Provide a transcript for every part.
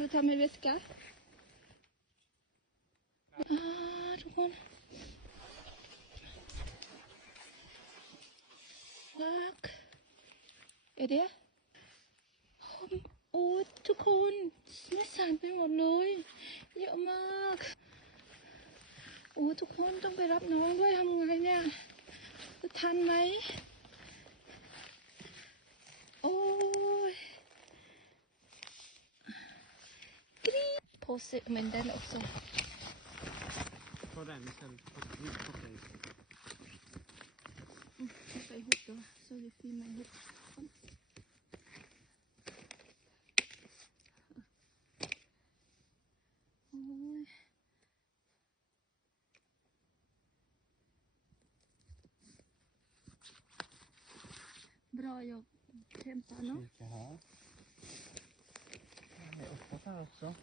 เราทำให้เวสกาอ่าทุกคนวักเดี๋ยวเดี๋ยวโอ้ทุกคนไม่สานไปหมดเลย เยอะมาก โอ้ทุกคนต้องไปรับน้องด้วยทำไงเนี่ย จะทันไหม โอ้ยก รี๊ดโพสต์เหมือนเดิม också Ta den istället. Okej. ใส่หุบด้วยโซลิฟีมันหุบโอ้ย Bra jobb, Tempa, no? Kika här. Den är uppåt här också.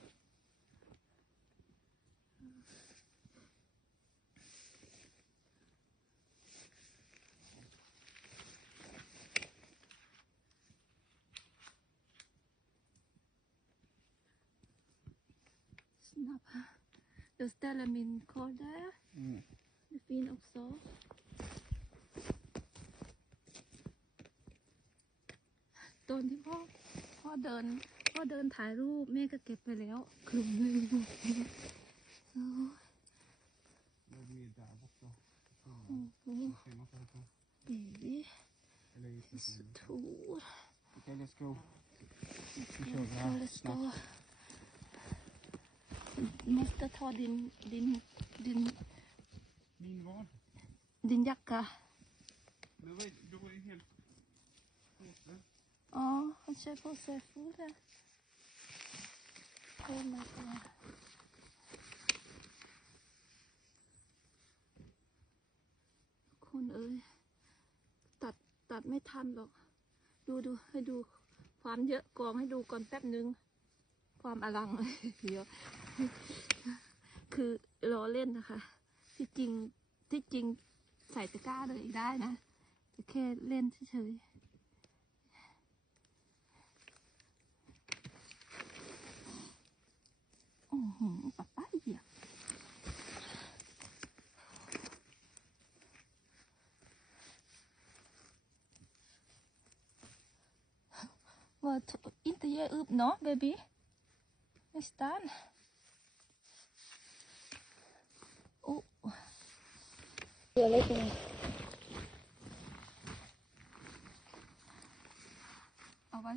Snabb här. Jag ställer min korg där. Mm. Det är fin också. Tån ที่พ่อพ่อเดินพ่อเดินถ่ายรูปแม่ก็เก็บไปแล้วคลุมเลยโอ้ย Det blir där också. โอ้โห Ser man så här på? baby Eller i så slutet. stor Okej, let's go. Vi kör det här Let's snabbt. go. Måste ta din, din, din, Min vad? din jacka. Men vad, då var det helt... påse. Ja, han kör på sig full där. Oh my god. คนเอ้ยตัดตัดไม่ทันหรอก ดูดูให้ดูความเยอะกองให้ดูก่อนแป๊บนึง ความอลังเดี๋ยว คือรอเล่นนะคะ ที่จริงที่จริงใส่ตะกร้าเลยได้นะแต่แค่เล่นเฉยๆโอ้โหป๊าป้าเหยียบ Vad to- inte ge upp nå, baby. Nästan. Oh. เรือเล็กเลยเอาไว้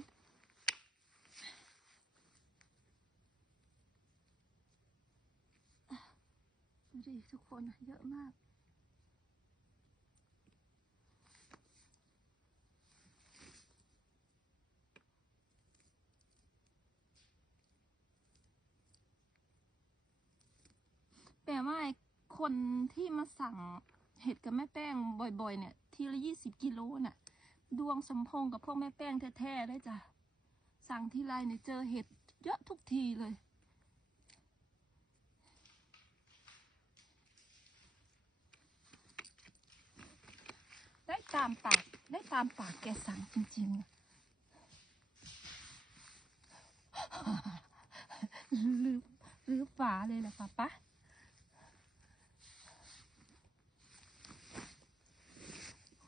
ดูดิทุกคนเยอะมากแปลว่าไอคนที่มาสั่ง เห็ดกับแม่แป้งบ่อยๆ เนี่ย ทีละยี่สิบกิโลน่ะ ดวงสมพงกับพวกแม่แป้งแท้ๆเลยจ้ะ สั่งทีไรเนี่ยเจอเห็ดเยอะทุกทีเลย ได้ตามปากได้ตามปากแกสั่งจริงๆลืมลืมฝาเลยแหละป้าป๊า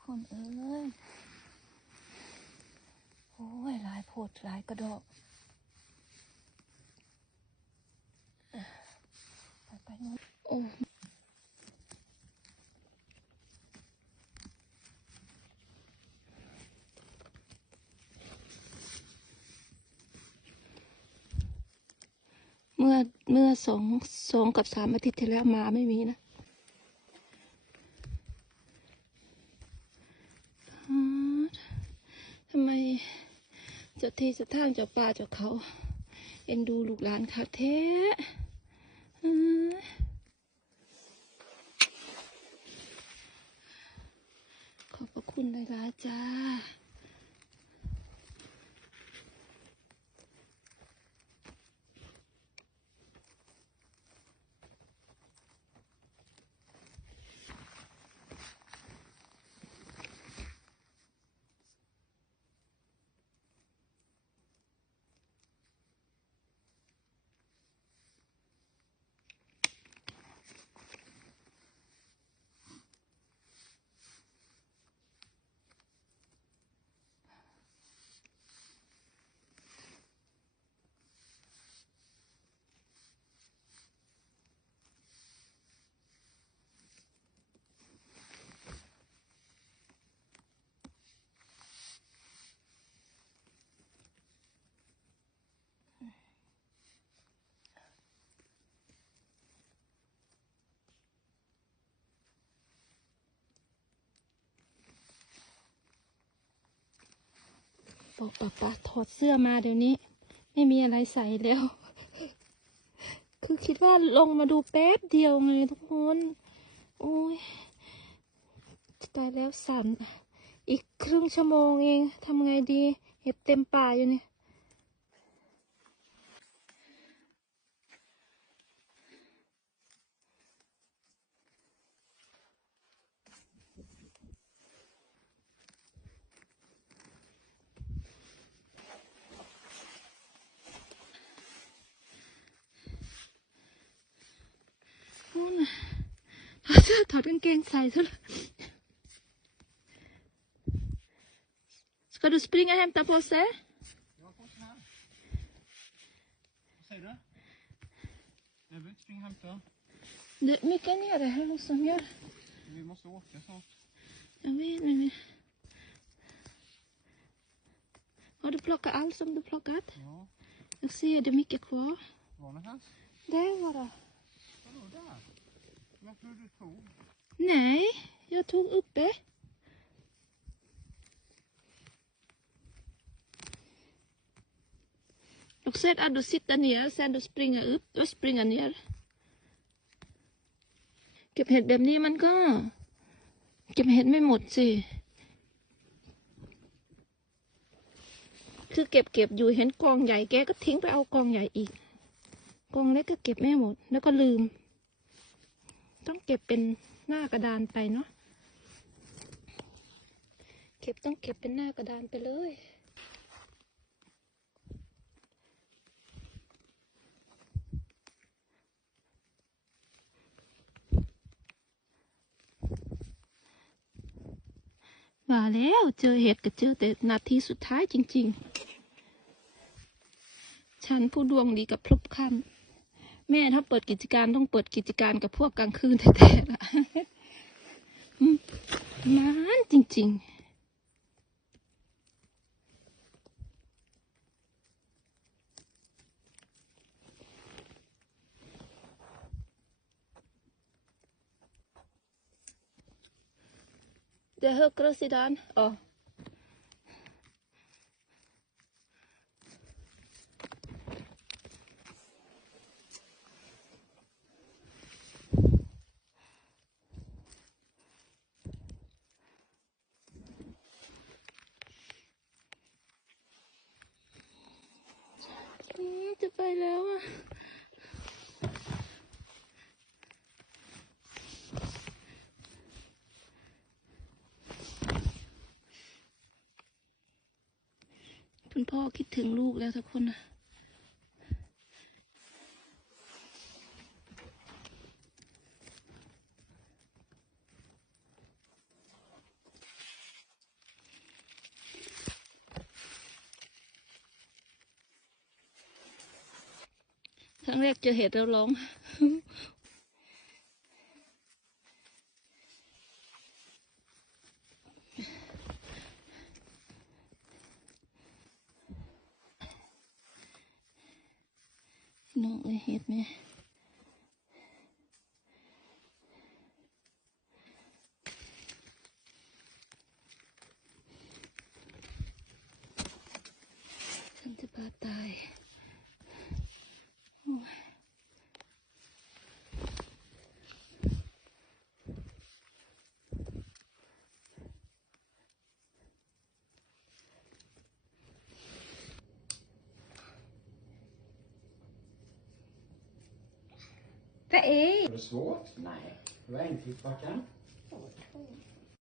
คนเอ้ย โอ้ย หลายกระดอกไปไปนู้นโอ้เมื่อเมื่อสองสองกับสามอาทิตย์ที่แล้วมาไม่มีนะ ฮาดทำไม เจ้าที่เจ้าทางเจ้าป่าเจ้าเขา เอ็นดูลูกหลานค่ะแท้ขอบพระคุณหลายๆจ้า บอกป้าป้าถอดเสื้อมาเดี๋ยวนี้ ไม่มีอะไรใส่แล้ว คือคิดว่าลงมาดูแป๊บเดียวไงทุกคนโอ้ยตายแล้วสั่นอีกครึ่งชั่วโมงเองทำไงดี เห็ดเต็มป่าอยู่นี่ ถอดเสื้อถอดกางเกงใส่ซะเลย Ska du springa och hämta på sig? Jag får så här. Vad säger du? Jag vill inte springa och hämta. Det är mycket nere här hos dem gör. Vi måste åka snart. Jag vet, men... vi- Har du plockat allt som du plockat? Ja. Jag ser det är mycket kvar. Var någonstans? Där var det. Jag tror du tog. Nej, jag tog uppe. Och sen att du sitter ner, sen du springer upp och springer ner. เก็บเห็ดแบบนี้มันก็ เก็บเห็ดไม่หมดสิ คือเก็บเก็บอยู่เห็นกองใหญ่แกก็ทิ้งไปเอากองใหญ่อีก กองเล็กก็เก็บไม่หมด แล้วก็ลืม ต้องเก็บเป็นหน้ากระดานไปเนาะเก็บต้องเก็บเป็นหน้ากระดานไปเลยว่าแล้วเจอเห็ดก็เจอแต่นาทีสุดท้ายจริง ๆ ฉันผู้ดวงดีกับพลบค่ำ แม่ถ้าเปิดกิจการต้องเปิดกิจการกับพวกกลางคืนแท้ๆละมนานจริงๆ Det är högre sidan. Ja. Mm, จะ ไปแล้วอะคุณพ่อคิดถึงลูกแล้วทุกคนนะ ครั้งแรกเจอเห็ดแล้วร้อง น้องเอ้ยเห็ดไหมฉันจะพาตายโอ้ย แต่เอ๊ะ Var det svårt? Nej. Det var enkelt backa.